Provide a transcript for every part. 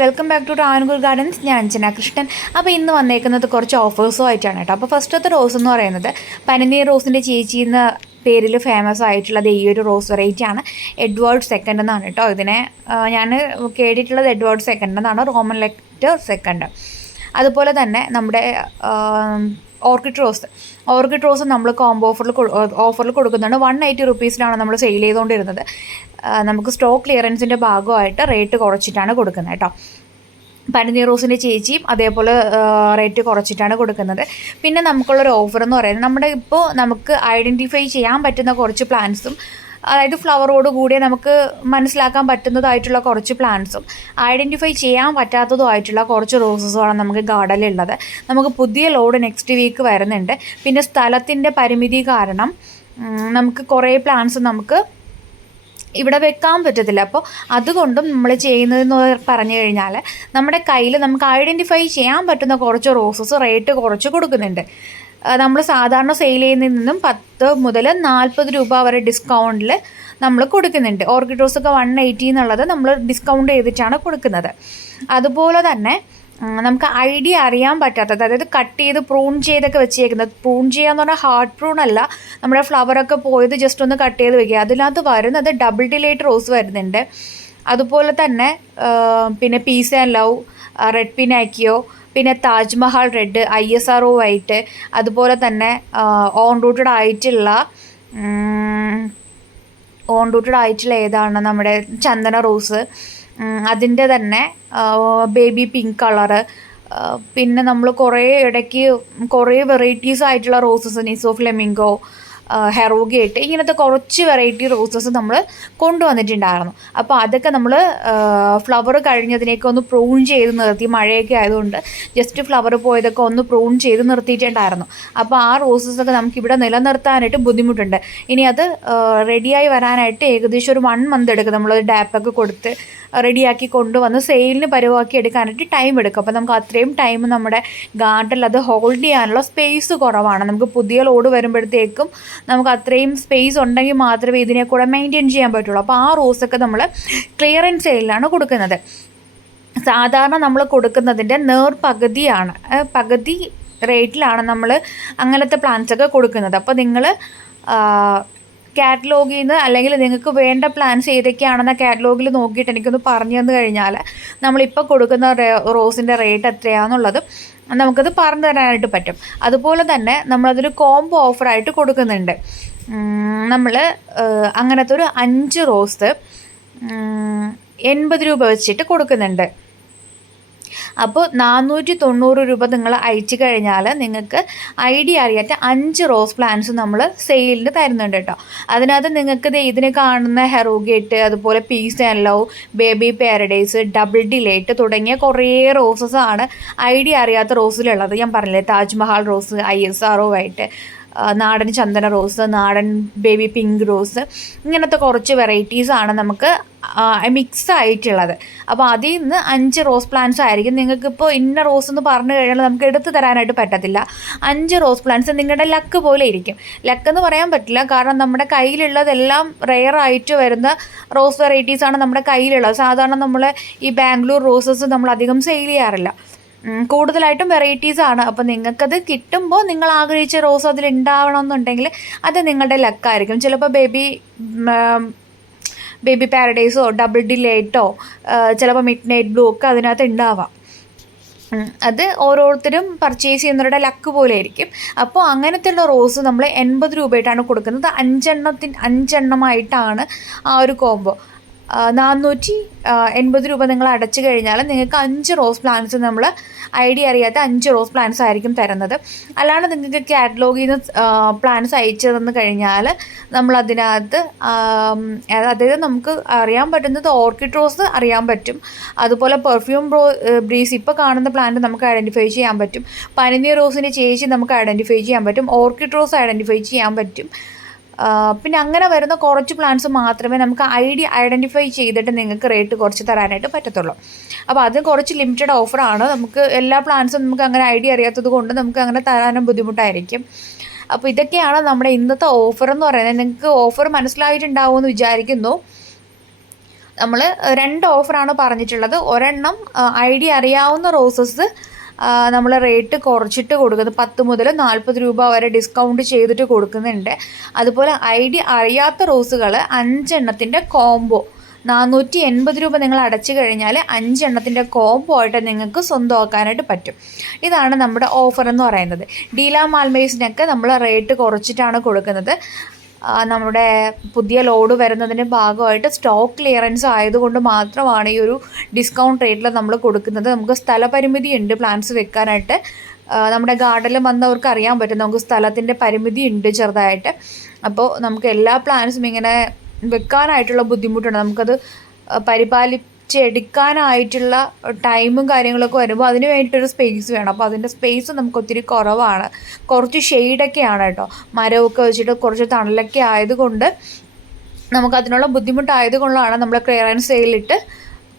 Welcome back to Tanur Gardens. ഞാൻ അഞ്ജന കൃഷ്ണൻ. അപ്പോൾ ഇന്ന് വന്നേക്കുന്നത് കുറച്ച് ഓഫേഴ്സും ആയിട്ടാണ് കേട്ടോ. അപ്പോൾ ഫസ്റ്റത്തെ റോസ് എന്ന് പറയുന്നത് പനിനീർ റോസിൻ്റെ ചേച്ചി എന്ന പേരിൽ ഫേമസ് ആയിട്ടുള്ളത് ഈ ഒരു റോസ് വെറൈറ്റിയാണ്. എഡ്വേർഡ് സെക്കൻഡ് എന്നാണ് കേട്ടോ. ഇതിനെ ഞാൻ കേട്ടിട്ടുള്ളത് എഡ്വേർഡ് സെക്കൻഡ് എന്നാണ്, റോമൻ ലെറ്റർ സെക്കൻഡ്. അതുപോലെ തന്നെ നമ്മുടെ ഓർക്കിഡ് റോസ് നമ്മൾ കോംബോ ഓഫറിൽ കൊടുക്കുന്നുണ്ട്. 180 റുപ്പീസിലാണ് നമ്മൾ സെയിൽ ചെയ്തുകൊണ്ടിരുന്നത്. നമുക്ക് സ്റ്റോക്ക് ക്ലിയറൻസിൻ്റെ ഭാഗമായിട്ട് റേറ്റ് കുറച്ചിട്ടാണ് കൊടുക്കുന്നത് കേട്ടോ. പനിനീർ റോസിൻ്റെ ചേച്ചിയും അതേപോലെ റേറ്റ് കുറച്ചിട്ടാണ് കൊടുക്കുന്നത്. പിന്നെ നമുക്കുള്ളൊരു ഓഫർ എന്ന് പറയുന്നത് നമുക്ക് ഐഡൻറ്റിഫൈ ചെയ്യാൻ പറ്റുന്ന കുറച്ച് പ്ലാന്റ്സും, അതായത് ഫ്ലവറോട് കൂടിയ നമുക്ക് മനസ്സിലാക്കാൻ പറ്റുന്നതായിട്ടുള്ള കുറച്ച് പ്ലാന്റ്സും ഐഡൻറ്റിഫൈ ചെയ്യാൻ പറ്റാത്തതുമായിട്ടുള്ള കുറച്ച് റോസസുമാണ് നമുക്ക് ഗാർഡനിലുള്ളത്. നമുക്ക് പുതിയ ലോഡ് നെക്സ്റ്റ് വീക്ക് വരുന്നുണ്ട്. പിന്നെ സ്ഥലത്തിൻ്റെ പരിമിതി കാരണം നമുക്ക് കുറേ പ്ലാന്റ്സ് നമുക്ക് ഇവിടെ വെക്കാൻ പറ്റത്തില്ല. അപ്പോൾ അതുകൊണ്ടും നമ്മൾ ചെയ്യുന്നതെന്ന് പറഞ്ഞു കഴിഞ്ഞാൽ നമ്മുടെ കയ്യിൽ നമുക്ക് ഐഡൻറ്റിഫൈ ചെയ്യാൻ പറ്റുന്ന കുറച്ച് റോസസ് റേറ്റ് കുറച്ച് കൊടുക്കുന്നുണ്ട്. നമ്മൾ സാധാരണ സെയിൽ ചെയ്യുന്നതിൽ നിന്നും 10 മുതൽ 40 രൂപ വരെ ഡിസ്കൗണ്ടിൽ നമ്മൾ കൊടുക്കുന്നുണ്ട്. ഓർക്കിഡ് റോസൊക്കെ 180 എന്നുള്ളത് നമ്മൾ ഡിസ്കൗണ്ട് ചെയ്തിട്ടാണ് കൊടുക്കുന്നത്. അതുപോലെ തന്നെ നമുക്ക് ഐഡിയ അറിയാൻ പറ്റാത്തത്, അതായത് കട്ട് ചെയ്ത് പ്രൂൺ ചെയ്തൊക്കെ വെച്ചേക്കുന്നത്, പ്രൂൺ ചെയ്യാന്ന് പറഞ്ഞാൽ ഹാർഡ് പ്രൂൺ അല്ല, നമ്മുടെ ഫ്ലവറൊക്കെ പോയത് ജസ്റ്റ് ഒന്ന് കട്ട് ചെയ്ത് വെക്കുക. അതിനകത്ത് വരുന്നത് ഡബിൾ ഡിലൈറ്റ് റോസ് വരുന്നുണ്ട്. അതുപോലെ തന്നെ പിന്നെ പീസ് ആൻഡ് ലവ്, റെഡ് പിനാക്കിയോ, പിന്നെ താജ്മഹൽ റെഡ്, ISRO വൈറ്റ്, അതുപോലെ തന്നെ ഓൺ റൂട്ടഡ് ആയിട്ടുള്ള ഏതാണ് നമ്മുടെ ചന്ദന റോസ്, അതിൻ്റെ തന്നെ ബേബി പിങ്ക് കളറ്, പിന്നെ നമ്മൾ ഇടയ്ക്ക് കുറേ വെറൈറ്റീസ് ആയിട്ടുള്ള റോസസ്, നിസോ ഫ്ലെമിംഗോ, ഹെറോഗേറ്റ്, ഇങ്ങനത്തെ കുറച്ച് വെറൈറ്റി റോസസ് നമ്മൾ കൊണ്ടുവന്നിട്ടുണ്ടായിരുന്നു. അപ്പോൾ അതൊക്കെ നമ്മൾ ഫ്ലവർ കഴിഞ്ഞതിനേക്ക് ഒന്ന് പ്രൂൺ ചെയ്ത് നിർത്തി, മഴയൊക്കെ ആയതുകൊണ്ട് ജസ്റ്റ് ഫ്ലവർ പോയതൊക്കെ ഒന്ന് പ്രൂൺ ചെയ്ത് നിർത്തിയിട്ടുണ്ടായിരുന്നു. അപ്പോൾ ആ റോസസൊക്കെ നമുക്കിവിടെ നിലനിർത്താനായിട്ട് ബുദ്ധിമുട്ടുണ്ട്. ഇനി അത് റെഡിയായി വരാനായിട്ട് ഏകദേശം ഒരു 1 മന്ത് എടുക്കും. നമ്മളത് ഡാപ്പൊക്കെ കൊടുത്ത് റെഡിയാക്കി കൊണ്ടുവന്ന് സെയിലിന് പരുവാക്കി എടുക്കാനായിട്ട് ടൈം എടുക്കും. അപ്പോൾ നമുക്ക് അത്രയും ടൈം നമ്മുടെ ഗാർഡനിൽ അത് ഹോൾഡ് ചെയ്യാനുള്ള സ്പേസ് കുറവാണ്. നമുക്ക് പുതിയ ലോഡ് വരുമ്പോഴത്തേക്കും നമുക്ക് അത്രയും സ്പേസ് ഉണ്ടെങ്കിൽ മാത്രമേ ഇതിനെ കൂടെ മെയിൻറ്റെയിൻ ചെയ്യാൻ പറ്റുള്ളൂ. അപ്പോൾ ആ റോസൊക്കെ നമ്മൾ ക്ലിയറൻസ് സെയിലാണ് കൊടുക്കുന്നത്. സാധാരണ നമ്മൾ കൊടുക്കുന്നതിൻ്റെ പകുതി റേറ്റിലാണ് നമ്മൾ അങ്ങനത്തെ പ്ലാന്റ്സൊക്കെ കൊടുക്കുന്നത്. അപ്പോൾ നിങ്ങൾ കാറ്റലോഗിൽ നിന്ന്, അല്ലെങ്കിൽ നിങ്ങൾക്ക് വേണ്ട പ്ലാൻസ് ഏതൊക്കെയാണെന്ന കാറ്റലോഗിൽ നോക്കിയിട്ട് എനിക്കൊന്ന് പറഞ്ഞു തന്നു കഴിഞ്ഞാൽ നമ്മളിപ്പോൾ കൊടുക്കുന്ന റോസിൻ്റെ റേറ്റ് എത്രയാണെന്നുള്ളത് നമുക്കത് പറഞ്ഞു തരാനായിട്ട് പറ്റും. അതുപോലെ തന്നെ നമ്മളതൊരു കോംബോ ഓഫറായിട്ട് കൊടുക്കുന്നുണ്ട്. നമ്മൾ അങ്ങനത്തെ ഒരു 5 റോസ് 80 രൂപ വെച്ചിട്ട് കൊടുക്കുന്നുണ്ട്. അപ്പോൾ 490 രൂപ നിങ്ങൾ അയച്ചു കഴിഞ്ഞാൽ നിങ്ങൾക്ക് ഐഡിയ അറിയാത്ത 5 റോസ് പ്ലാന്റ്സ് നമ്മൾ സെയിലിന് തരുന്നുണ്ട് കേട്ടോ. അതിനകത്ത് നിങ്ങൾക്ക് ഇതിന് കാണുന്ന ഹെറോഗേറ്റ്, അതുപോലെ piece and love, baby paradise, double delight തുടങ്ങിയ കുറേ റോസസാണ് ഐഡിയ അറിയാത്ത റോസിലുള്ളത്. ഞാൻ പറഞ്ഞില്ലേ, താജ്മഹൽ റോസ്, ISRO വൈറ്റ്, നാടൻ ചന്ദന റോസ്, നാടൻ ബേബി പിങ്ക് റോസ്, ഇങ്ങനത്തെ കുറച്ച് വെറൈറ്റീസാണ് നമുക്ക് മിക്സ് ആയിട്ടുള്ളത്. അപ്പോൾ അതിൽ നിന്ന് 5 റോസ് പ്ലാന്റ്സ് ആയിരിക്കും. നിങ്ങൾക്കിപ്പോൾ ഇന്ന റോസ് എന്ന് പറഞ്ഞു കഴിഞ്ഞാൽ നമുക്ക് എടുത്ത് തരാനായിട്ട് പറ്റത്തില്ല. 5 റോസ് പ്ലാന്റ്സ് നിങ്ങളുടെ ലക്ക് പോലെ ഇരിക്കും. ലക്കെന്ന് പറയാൻ പറ്റില്ല, കാരണം നമ്മുടെ കയ്യിലുള്ളതെല്ലാം റെയർ ആയിട്ട് വരുന്ന റോസ് വെറൈറ്റീസാണ് നമ്മുടെ കയ്യിലുള്ളത്. സാധാരണ നമ്മൾ ഈ ബാംഗ്ലൂർ റോസസ് നമ്മൾ അധികം സെയിൽ ചെയ്യാറില്ല, കൂടുതലായിട്ടും വെറൈറ്റീസാണ്. അപ്പോൾ നിങ്ങൾക്കത് കിട്ടുമ്പോൾ നിങ്ങൾ ആഗ്രഹിച്ച റോസ് അതിലുണ്ടാവണമെന്നുണ്ടെങ്കിൽ അത് നിങ്ങളുടെ ലക്കായിരിക്കും. ചിലപ്പോൾ ബേബി പാരഡൈസോ ഡബിൾ ഡിലൈറ്റോ ചിലപ്പോൾ മിഡ് നൈറ്റ് ബ്ലൂ ഒക്കെ അതിനകത്ത് ഉണ്ടാവാം. അത് ഓരോരുത്തരും പർച്ചേസ് ചെയ്യുന്നവരുടെ ലക്ക് പോലെ ആയിരിക്കും. അപ്പോൾ അങ്ങനത്തെയുള്ള റോസ് നമ്മൾ 80 രൂപയായിട്ടാണ് കൊടുക്കുന്നത്. 5 എണ്ണമായിട്ടാണ് ആ ഒരു കോംബോ. 480 രൂപ നിങ്ങൾ അടച്ചു കഴിഞ്ഞാൽ നിങ്ങൾക്ക് 5 റോസ് പ്ലാന്റ്സ് നമ്മൾ ഐഡിയ അറിയാത്ത 5 റോസ് പ്ലാന്റ്സ് ആയിരിക്കും തരുന്നത്. അല്ലാണ്ട് നിങ്ങൾക്ക് കാറ്റലോഗിൽ നിന്ന് പ്ലാന്റ്സ് അയച്ചു തന്നു കഴിഞ്ഞാൽ നമ്മളതിനകത്ത് അതായത് നമുക്ക് അറിയാൻ പറ്റുന്നത് ഓർക്കിഡ് റോസ് അറിയാൻ പറ്റും, അതുപോലെ പെർഫ്യൂം ബ്രീസ് ഇപ്പോൾ കാണുന്ന പ്ലാന്റ് നമുക്ക് ഐഡൻറ്റിഫൈ ചെയ്യാൻ പറ്റും, പനിനീർ റോസിൻ്റെ ചേച്ചി നമുക്ക് ഐഡൻറ്റിഫൈ ചെയ്യാൻ പറ്റും, ഓർക്കിഡ് റോസ് ഐഡൻറ്റിഫൈ ചെയ്യാൻ പറ്റും. പിന്നെ അങ്ങനെ വരുന്ന കുറച്ച് പ്ലാന്റ്സ് മാത്രമേ നമുക്ക് ഐഡൻറ്റിഫൈ ചെയ്തിട്ട് നിങ്ങൾക്ക് റേറ്റ് കുറച്ച് തരാനായിട്ട് പറ്റത്തുള്ളൂ. അപ്പോൾ അത് കുറച്ച് ലിമിറ്റഡ് ഓഫറാണ്. നമുക്ക് എല്ലാ പ്ലാന്റ്സും നമുക്ക് അങ്ങനെ ഐഡിയ അറിയാത്തത് കൊണ്ട് നമുക്ക് അങ്ങനെ തരാനും ബുദ്ധിമുട്ടായിരിക്കും. അപ്പോൾ ഇതൊക്കെയാണ് നമ്മുടെ ഇന്നത്തെ ഓഫർ എന്ന് പറയുന്നത്. നിങ്ങൾക്ക് ഓഫർ മനസ്സിലായിട്ടുണ്ടാവുമെന്ന് വിചാരിക്കുന്നു. നമ്മൾ 2 ഓഫറാണ് പറഞ്ഞിട്ടുള്ളത്. ഒരെണ്ണം ഐഡിയ അറിയാവുന്ന റോസസ് നമ്മൾ റേറ്റ് കുറച്ചിട്ട് കൊടുക്കുന്നത് 10 മുതൽ 40 രൂപ വരെ ഡിസ്കൗണ്ട് ചെയ്തിട്ട് കൊടുക്കുന്നുണ്ട്. അതുപോലെ ഐഡിയ അറിയാത്ത റോസുകൾ 5 എണ്ണത്തിൻ്റെ കോംബോ 480 രൂപ നിങ്ങൾ അടച്ചു കഴിഞ്ഞാൽ 5 എണ്ണത്തിൻ്റെ കോംബോ ആയിട്ട് നിങ്ങൾക്ക് സ്വന്തമാക്കാനായിട്ട് പറ്റും. ഇതാണ് നമ്മുടെ ഓഫർ എന്ന് പറയുന്നത്. ഡീല മാൽമേസിനൊക്കെ നമ്മൾ റേറ്റ് കുറച്ചിട്ടാണ് കൊടുക്കുന്നത്. നമ്മുടെ പുതിയ ലോഡ് വരുന്നതിൻ്റെ ഭാഗമായിട്ട് സ്റ്റോക്ക് ക്ലിയറൻസ് ആയതുകൊണ്ട് മാത്രമാണ് ഈ ഒരു ഡിസ്കൗണ്ട് റേറ്റിൽ നമ്മൾ കൊടുക്കുന്നത്. നമുക്ക് സ്ഥലപരിമിതി ഉണ്ട് പ്ലാന്റ്സ് വെക്കാനായിട്ട്. നമ്മുടെ ഗാർഡനിൽ വന്നവർക്ക് അറിയാൻ പറ്റും നമുക്ക് സ്ഥലത്തിൻ്റെ പരിമിതി ഉണ്ട് ചെറുതായിട്ട്. അപ്പോൾ നമുക്ക് എല്ലാ പ്ലാന്റ്സും ഇങ്ങനെ വെക്കാനായിട്ടുള്ള ബുദ്ധിമുട്ടുണ്ട്. നമുക്കത് പരിപാലിച്ചെടുക്കാനായിട്ടുള്ള ടൈമും കാര്യങ്ങളൊക്കെ വരുമ്പോൾ അതിന് വേണ്ടിയിട്ടൊരു സ്പേസ് വേണം. അപ്പോൾ അതിൻ്റെ സ്പേസ് നമുക്ക് ഒത്തിരി കുറവാണ്. കുറച്ച് ഷെയ്ഡൊക്കെയാണ് കേട്ടോ, മരമൊക്കെ വെച്ചിട്ട് കുറച്ച് തണലൊക്കെ ആയതുകൊണ്ട് നമുക്കതിനുള്ള ബുദ്ധിമുട്ടായതുകൊണ്ടാണ് നമ്മൾ ക്ലിയറൻസ് സെയിലിട്ട്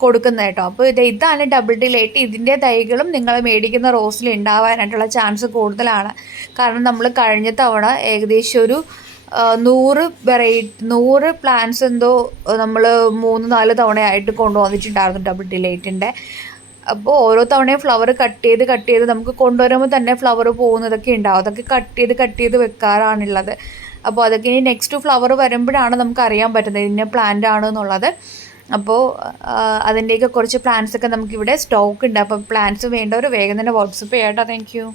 കൊടുക്കുന്നത് കേട്ടോ. അപ്പോൾ ഇതാണ് ഡബിൾ ഡിലൈറ്റ്. ഇതിൻ്റെ തൈകളും നിങ്ങൾ മേടിക്കുന്ന റോസിൽ ഉണ്ടാവാനായിട്ടുള്ള ചാൻസ് കൂടുതലാണ്. കാരണം നമ്മൾ കഴിഞ്ഞ തവണ ഏകദേശം ഒരു 100 പ്ലാന്റ്സ് എന്തോ നമ്മൾ 3-4 തവണയായിട്ട് കൊണ്ടുവന്നിട്ടുണ്ടായിരുന്നു ഡബിൾ ഡിലൈറ്റിൻ്റെ. അപ്പോൾ ഓരോ തവണയും ഫ്ലവർ കട്ട് ചെയ്ത് നമുക്ക് കൊണ്ടുവരുമ്പോൾ തന്നെ ഫ്ലവർ പോകുന്നതൊക്കെ ഉണ്ടാവും. അതൊക്കെ കട്ട് ചെയ്ത് വെക്കാറാണുള്ളത്. അപ്പോൾ അതൊക്കെ ഇനി നെക്സ്റ്റ് ഫ്ലവർ വരുമ്പോഴാണ് നമുക്ക് അറിയാൻ പറ്റുന്നത് ഇന്ന പ്ലാന്റ് ആണ് എന്നുള്ളത്. അപ്പോൾ അതിൻ്റെയൊക്കെ കുറച്ച് പ്ലാന്റ്സൊക്കെ നമുക്കിവിടെ സ്റ്റോക്ക് ഉണ്ട്. അപ്പോൾ പ്ലാന്റ്സ് വേണ്ടവർ വേഗം തന്നെ വാട്സപ്പ് ചെയ്യാം കേട്ടോ. Thank you.